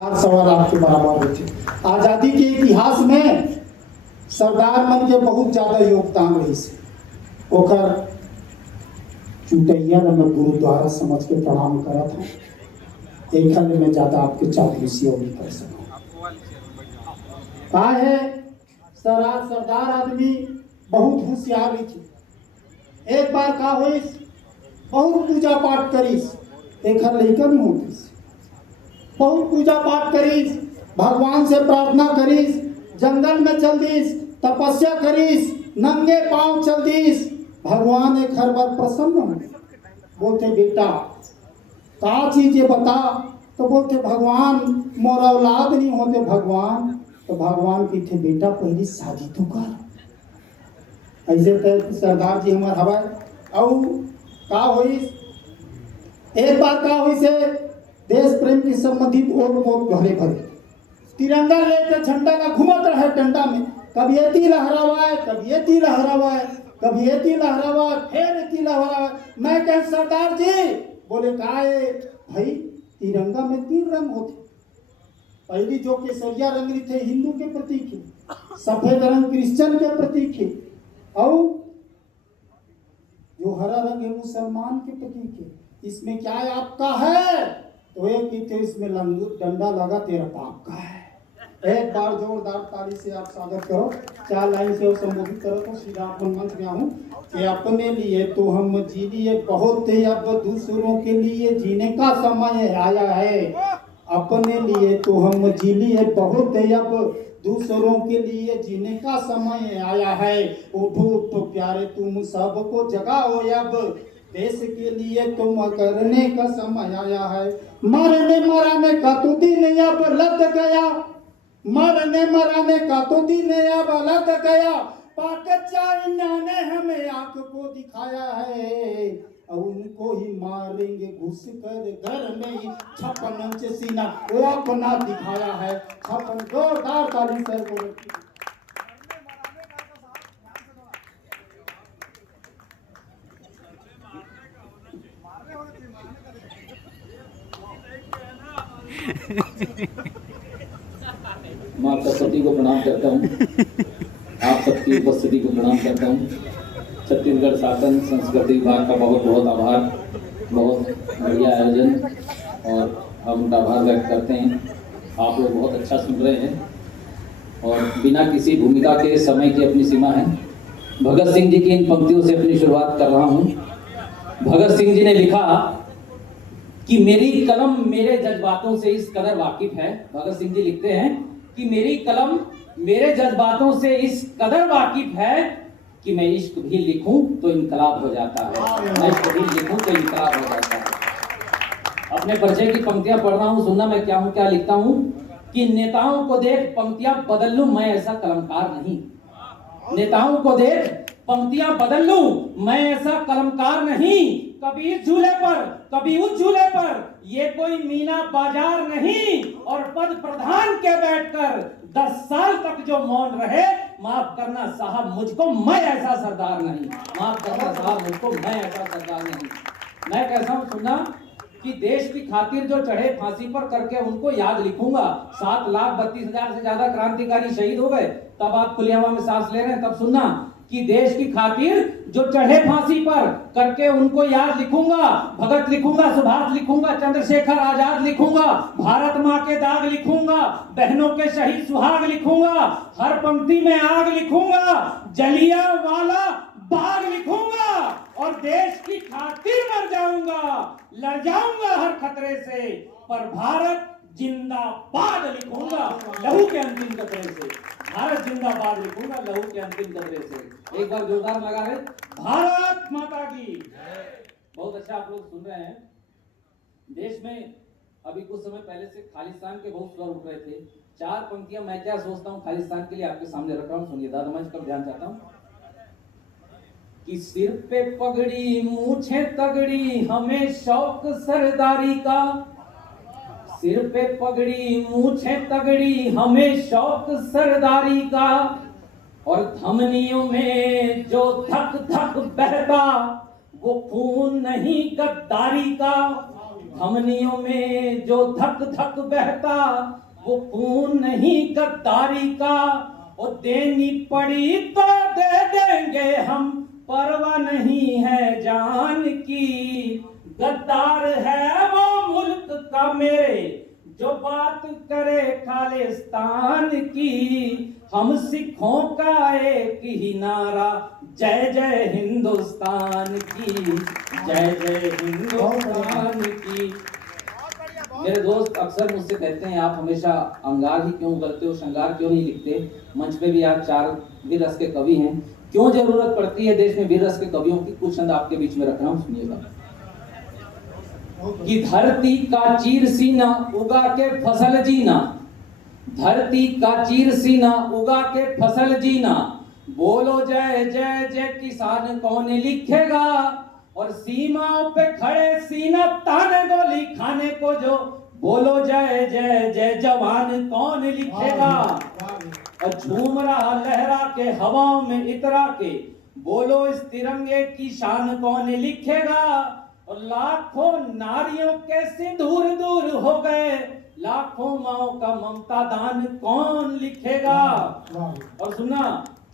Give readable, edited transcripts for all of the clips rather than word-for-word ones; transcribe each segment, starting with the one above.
सवाल आपके बराबर होते। आजादी के इतिहास में सरदार मन के बहुत ज्यादा योगदान रही से ओकर चुटैया में गुरुद्वारा समझ के प्रणाम करा था। एक में ज्यादा आपके चापलूसी नहीं कर सका। कहा है सरदार आदमी बहुत होशियार भी थी। एक बार का हुई बहुत पूजा पाठ करीस, एक लड़का नहीं होती, बहुत पूजा पाठ करीस, भगवान से प्रार्थना करीस, जंगल में चल दीस, तपस्या करीस, नंगे पांव चल दीस। भगवान एक हर बार प्रसन्न हो, बोलते बेटा का चीज ये बता, तो बोलते भगवान मोर औलाद नहीं होते भगवान। तो भगवान की थे बेटा पहली शादी तो कर। ऐसे तो सरदार जी हमारे हवा और का हुई। एक बार का हुई से देश प्रेम की संबंधित और भरे भरे तिरंगा लेकर झंडा का घूमत रहे डंडा में, कभी ये तीर लहरावा है, कभी ये तीर लहरावा है, कभी ये तीर लहरावा है, फिर ये तीर लहरावा है। मैं कह सरदार जी बोले का है भाई, तिरंगा में 3 रंग होते। पहली जो केसरिया रंग थे हिंदू के प्रतीक है, सफेद रंग क्रिश्चियन के प्रतीक है, और जो हरा रंग है मुसलमान के प्रतीक है। इसमें क्या है आपका है, तो एक ही थे इसमें डंडा लगा तेरा पाप का है। एक बार जोरदार ताली से आप स्वागत करो, 4 लाइन से संबोधित करो। तो सीधा अपन मंच में आऊं कि अपने लिए तो हम जी लिए बहुत थे, अब दूसरों के लिए जीने का समय आया है। अपने लिए तो हम जी लिए बहुत थे, अब दूसरों के लिए जीने का समय आया है। उठो उठो प्यारे तुम सबको जगाओ, अब देश के लिए तुम करने का समय आया है। मरने मराने का तो दिन अब लग गया, मरने मराने का तो दिन अब लग गया। पाकिस्तान ने हमें आंख को दिखाया है, और उनको ही मारेंगे घुस कर घर में ही। 56 इंच सीना वो अपना दिखाया है। 56 जोरदार ताली सर को। माँ सरस्वती को प्रणाम करता हूँ, आप सबकी उपस्थिति को प्रणाम करता हूँ। छत्तीसगढ़ शासन संस्कृति विभाग का बहुत बहुत आभार, बहुत बढ़िया आयोजन, और हम उनका आभार व्यक्त करते हैं। आप लोग बहुत अच्छा सुन रहे हैं, और बिना किसी भूमिका के समय की अपनी सीमा है। भगत सिंह जी की इन पंक्तियों से अपनी शुरुआत कर रहा हूँ। भगत सिंह जी ने लिखा कि मेरी कलम मेरे जज्बातों से इस कदर वाकिफ है। भगत सिंह जी लिखते हैं कि मेरी कलम मेरे जज्बातों से इस कदर वाकिफ है कि मैं इश्क भी लिखूं तो इनकलाब हो जाता है, मैं इश्क भी लिखूं तो इनकलाब हो जाता है। अपने परिचय की पंक्तियां पढ़ रहा हूं, सुनना मैं क्या हूं, क्या लिखता हूं कि नेताओं को देख पंक्तियां बदल लूं, मैं ऐसा कलमकार नहीं। नेताओं को देख पंक्तियां बदल लूं, मैं ऐसा कलमकार नहीं। कभी इस झूले पर कभी उस झूले पर, ये कोई मीना बाजार नहीं। और पद प्रधान के बैठकर 10 साल तक जो मौन रहे, माफ करना साहब मुझको, मैं ऐसा सरदार नहीं। माफ करना साहब मुझको, मैं ऐसा सरदार नहीं। मैं कैसा हूं सुनना कि देश की खातिर जो चढ़े फांसी पर करके उनको याद लिखूंगा। 7,32,000 से ज्यादा क्रांतिकारी शहीद हो गए, तब आप खुली हवा में सांस ले रहे हैं, तब सुनना कि देश की खातिर जो चढ़े फांसी पर करके उनको याद लिखूंगा। भगत लिखूंगा, सुभाष लिखूंगा, चंद्रशेखर आजाद लिखूंगा, भारत माँ के दाग लिखूंगा, बहनों के शहीद सुहाग लिखूंगा, हर पंक्ति में आग लिखूंगा, जलियांवाला बाग लिखूंगा, और देश की खातिर मर जाऊंगा, लड़ जाऊंगा हर खतरे से, पर भारत जिंदाबाद लिखूंगा लहू के अंतिम कतरे से। भारत जिंदाबाद लिखूंगा लहू के अंतिम कतरे से। एक बार जोरदार लगा रहे, भारत माता की। बहुत अच्छा आप लोग सुन रहे हैं। देश में अभी कुछ समय पहले से खालिस्तान के बहुत स्वर उठ रहे थे। 4 पंक्तियां मैं क्या सोचता हूं खालिस्तान के लिए आपके सामने रख रहा हूं, सुनिए। दादा मंच पर ध्यान चाहता हूं कि सिर पे पगड़ी मूछे तगड़ी हमें शौक सरदारी का, सिर पे पगड़ी मूछे तगड़ी हमें शौक सरदारी का, और धमनियों में जो धक धक बहता वो खून नहीं गद्दारी का। धमनियों में जो धक धक बहता वो खून नहीं गद्दारी का, और देनी पड़ी तो दे देंगे हम, परवाह नहीं है जान की। गद्दार है वो मुल्क का मेरे, जो बात करे खालिस्तान की। हम सिखों का एक ही नारा, जय जय हिंदुस्तान की, जय जय हिंदुस्तान की। मेरे दोस्त अक्सर मुझसे कहते हैं आप हमेशा अंगार ही क्यों करते हो, श्रृंगार क्यों नहीं लिखते। मंच पे भी आप 4 वीर रस के कवि हैं, क्यों जरूरत पड़ती है देश में वीर रस के कवियों की? कुछ चंद आपके बीच में रख रहा हूं, सुनिएगा। कि धरती का चीर सीना उगा के फसल जीना, धरती का चीर सीना उगा के फसल जीना। बोलो जय जय जय किसान कौन लिखेगा, और सीमाओं पे खड़े सीना ताने गोली खाने को जो, बोलो जय जय जय जवान कौन लिखेगा। और झूम रहा लहरा के हवाओं में इतरा के, बोलो इस तिरंगे की शान कौन लिखेगा। और लाखों नारियों के सिंदूर दूर हो गए, लाखों माओं का ममता दान कौन लिखेगा। और सुना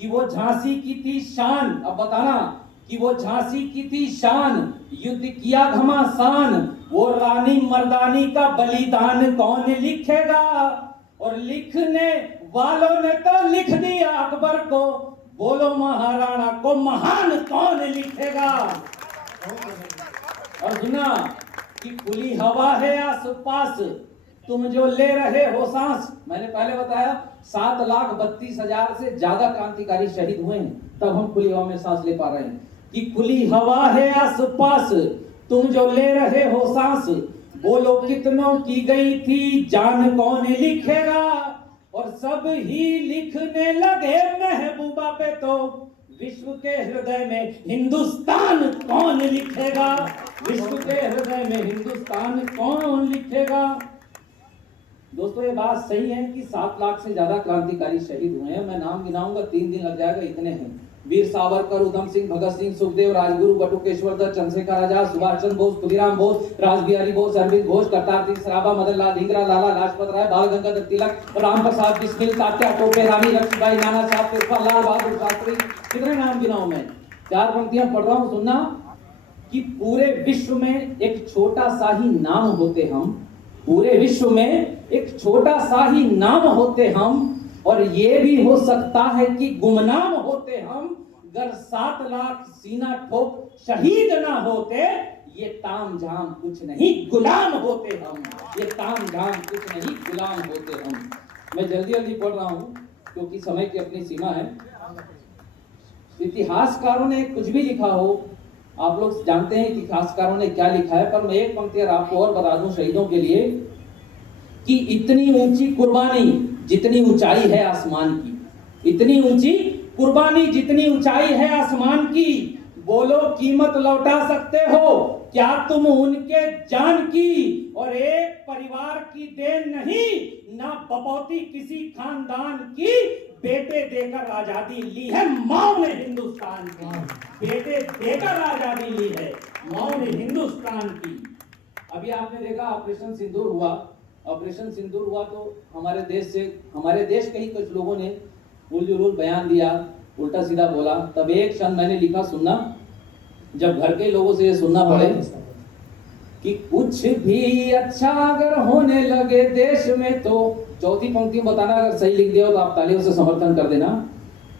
कि वो झांसी की थी शान, अब बताना कि वो झांसी की थी शान, युद्ध किया घमासान, वो रानी मर्दानी का बलिदान कौन लिखेगा। और लिखने वालों ने तो लिख दिया अकबर को, बोलो महाराणा को महान कौन लिखेगा। और सुना कि खुली हवा है आसपास, तुम जो ले रहे हो सांस। मैंने पहले बताया 7,32,000 से ज्यादा क्रांतिकारी शहीद हुए हैं, तब हम खुली हवा में सांस ले पा रहे हैं। कि खुली हवा है आसपास, तुम जो ले रहे हो सांस, बोलो कितनों की गई थी जान कौन लिखेगा। और सब ही लिखने लगे महबूबा पे तो, विश्व के हृदय में हिंदुस्तान कौन लिखेगा, विश्व के हृदय में हिंदुस्तान कौन लिखेगा। दोस्तों ये बात सही है कि 7 लाख से ज्यादा क्रांतिकारी शहीद हुए हैं। मैं नाम गिनाऊंगा 3 दिन लग जाएगा, इतने हैं। वीर सावरकर, उधम सिंह, भगत सिंह, सुखदेव, राजगुरु, बटुकेश्वर दत्त, चंद्रशेखर आजाद, सुभाष चंद्र बोस, खुदीराम बोस, रासबिहारी बोस, अरविंद घोष, करतार सिंह सराभा, मदन लाल धिंगरा, लाला लाजपत राय, बाल गंगाधर तिलक, राम प्रसाद बिस्मिल, तात्या टोपे, रानी लक्ष्मीबाई, नाना साहब पेशवा, लाल बहादुर शास्त्री। कितने नाम गिनाऊं मैं? 4 पंक्तियां पढ़ रहा हूं, सुनना। कि पूरे विश्व में एक छोटा सा ही नाम होते हम, पूरे विश्व में एक छोटा सा ही नाम होते हम, और ये भी हो सकता है कि गुमनाम होते हम, अगर 7 लाख सीना ठोक शहीद ना होते। ये ताम झाम कुछ नहीं गुलाम होते हम, ये ताम झाम कुछ नहीं गुलाम होते हम। मैं जल्दी जल्दी पढ़ रहा हूँ क्योंकि समय की अपनी सीमा है। इतिहासकारों ने कुछ भी लिखा हो, आप लोग जानते हैं इतिहासकारों ने क्या लिखा है, पर मैं एक पंक्ति आपको और बता दूं शहीदों के लिए, कि इतनी ऊंची कुर्बानी जितनी ऊंचाई है आसमान की, इतनी ऊंची कुर्बानी जितनी ऊंचाई है आसमान की। बोलो कीमत लौटा सकते हो क्या तुम उनके जान की। और एक परिवार की देन नहीं, ना बपौती किसी खानदान की, बेटे देकर आजादी ली है माओ ने हिंदुस्तान की, बेटे देकर आजादी ली है माओ ने हिंदुस्तान की। अभी आपने देखा ऑपरेशन सिंदूर हुआ, ऑपरेशन सिंदूर हुआ तो हमारे देश के ही कुछ लोगों ने उलझुल बयान दिया, उल्टा सीधा बोला। तब एक क्षण मैंने लिखा, सुनना, जब घर के लोगों से ये सुनना पड़े कि कुछ भी अच्छा अगर होने लगे देश में तो, चौथी पंक्ति में बताना अगर सही लिख दिया हो तो आप तालियों से समर्थन कर देना,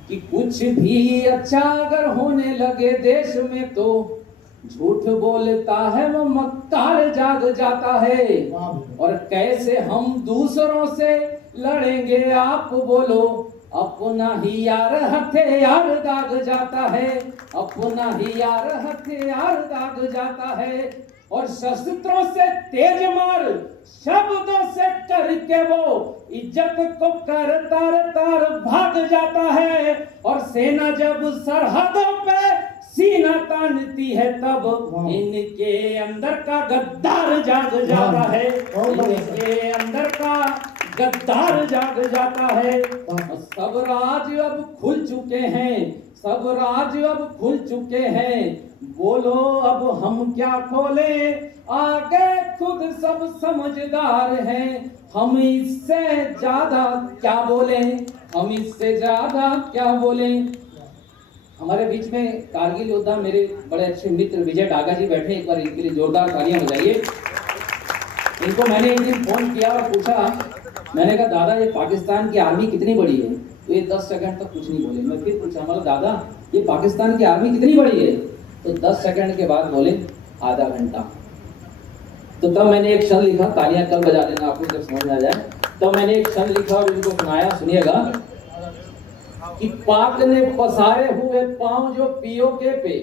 कि कुछ भी अच्छा अगर होने लगे देश में तो, झूठ बोलता है वो मक्कार जाग जाता है। और कैसे हम दूसरों से लड़ेंगे आप बोलो, अपना ही यार हथियार दाग जाता है, अपना ही यार हथियार दाग जाता है। और शस्त्रों से तेज मार शब्दों से करके वो इज्जत को कर तार तार भाग जाता है। और सेना जब सरहदों पे सीना तानती है तब इनके अंदर का गद्दार जाग जाता है, इनके अंदर का गद्दार जाग जाता है। सब राज अब खुल चुके हैं, सब राज अब खुल चुके हैं, बोलो अब हम क्या खोले, आगे खुद सब समझदार हैं, हम इससे ज्यादा क्या बोले, हम इससे ज्यादा क्या बोले। हमारे बीच में कारगिल योद्धा मेरे बड़े अच्छे मित्र विजय डागा जी बैठे, एक बार इनके लिए जोरदार तालियां बजाइए। इनको मैंने एक दिन फोन किया और पूछा, मैंने कहा दादा ये पाकिस्तान की आर्मी कितनी बड़ी है, तो ये 10 सेकंड तक कुछ नहीं बोले। मैं फिर पूछा, मतलब दादा ये पाकिस्तान की आर्मी कितनी बड़ी है, तो 10 सेकंड के बाद बोले आधा घंटा। तो तब मैंने एक क्षण लिखा, तालियां कल बजा देना आपको जब समझ में आ जाए। तब मैंने एक क्षण लिखा और इनको सुनाया, सुनिएगा कि पाक ने पसारे हुए पांव जो पीओके पे,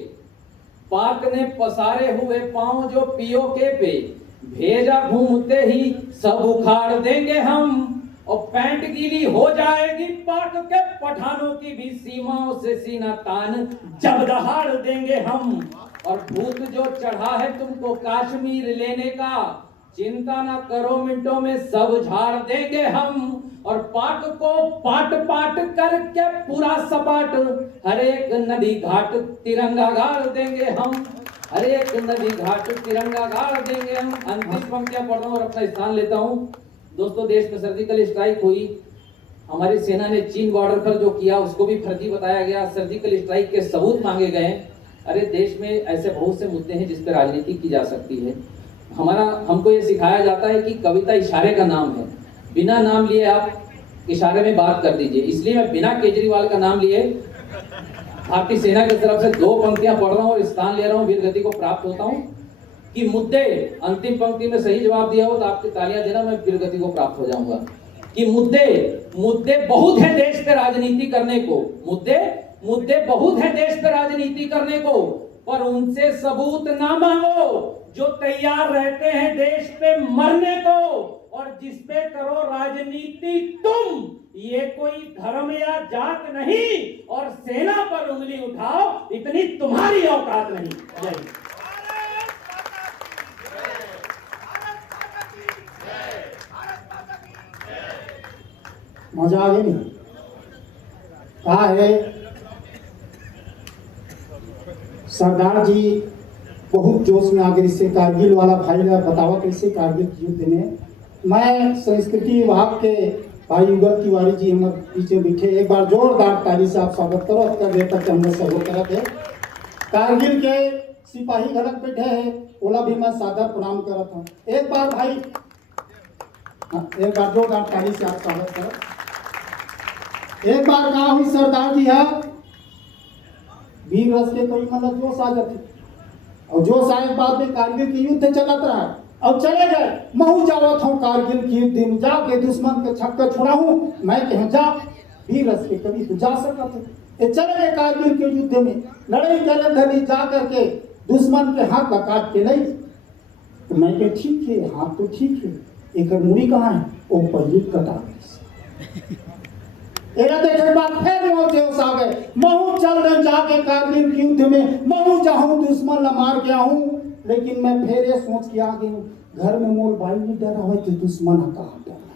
पाक ने पसारे हुए पांव जो पीओके पे, भेजा घूमते ही सब उखाड़ देंगे हम, और पैंट गीली हो जाएगी पाक के पठानों की भी सीमाओं से सीना तान जब दहाड़ देंगे हम। और भूत जो चढ़ा है तुमको कश्मीर लेने का, चिंता ना करो मिनटों में सब झाड़ देंगे हम। और पाक को पाट पाट करके पूरा सपाट, हर एक नदी घाट तिरंगा गाड़ देंगे हम, हर एक नदी घाट तिरंगा गाड़ देंगे हम। अंतिम पंक्तियां पढ़ रहा हूं और अपना स्थान लेता हूं। दोस्तों, देश में सर्जिकल स्ट्राइक हुई, हमारी सेना ने चीन बॉर्डर पर जो किया उसको भी फर्जी बताया गया, सर्जिकल स्ट्राइक के सबूत मांगे गए। अरे देश में ऐसे बहुत से मुद्दे हैं जिस पर राजनीति की जा सकती है। हमको ये सिखाया जाता है कि कविता इशारे का नाम है, बिना नाम लिए आप इशारे में बात कर दीजिए। इसलिए मैं बिना केजरीवाल का नाम लिए भारतीय सेना की तरफ से 2 पंक्तियां पढ़ रहा हूं और स्थान ले रहा हूं, वीर गति को प्राप्त होता हूं कि मुद्दे, अंतिम पंक्ति में सही जवाब दिया हो तो आपकी तालियां देना, मैं वीर गति को प्राप्त हो जाऊंगा। कि मुद्दे बहुत है देश पे राजनीति करने को, मुद्दे बहुत है देश पे राजनीति करने को, पर उनसे सबूत ना मांगो जो तैयार रहते हैं देश पे मरने को। और जिस पे करो राजनीति तुम, ये कोई धर्म या जात नहीं, और सेना पर उंगली उठाओ इतनी तुम्हारी औकात नहीं। जय हिंद। मजा आ गई नहीं? कहा है सरदार जी बहुत जोश में आगे, इससे कारगिल वाला भाई ने बतावा कैसे कारगिल युद्ध में। मैं संस्कृति विभाग के भाई युगल तिवारी जी हमारे पीछे बैठे, एक बार जोरदार ताली से आप स्वागत करो। इतना देर तक हम लोग सहयोग कर रहे थे। कारगिल के सिपाही घलक बैठे हैं, ओला भी मैं सादर प्रणाम कर रहा था। एक बार भाई, एक बार जोरदार ताली से आप स्वागत करो। एक बार कहा हुई सरदार जी है वीर रस के कोई मतलब जोश आ जाती, और जोश आए बाद में कारगिल की युद्ध चलत रहा, अब चले गए। महू जावत हूँ कारगिल की युद्ध में जाके दुश्मन के छक्के छुड़ाऊं, मैं कह जा वीर रस के कभी तो जा सकता थे। ये चले गए कारगिल के युद्ध में, लड़ाई करे धनी जा करके दुश्मन के हाथ काट के नहीं। तो मैं कह ठीक है, हाथ तो ठीक है, एक मुड़ी कहाँ है, वो पहले कटा गई। देखे बात फिर वो जोश आ गए, महू चल रहे जाके कारगिल की युद्ध में, महू जाऊं दुश्मन ला मार के आऊं। लेकिन मैं फिर ये सोच के आ गई घर में मोल भाई नहीं डरा हुआ तो दुश्मन का डरा।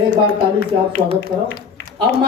एक बार ताली से आप स्वागत करो। अब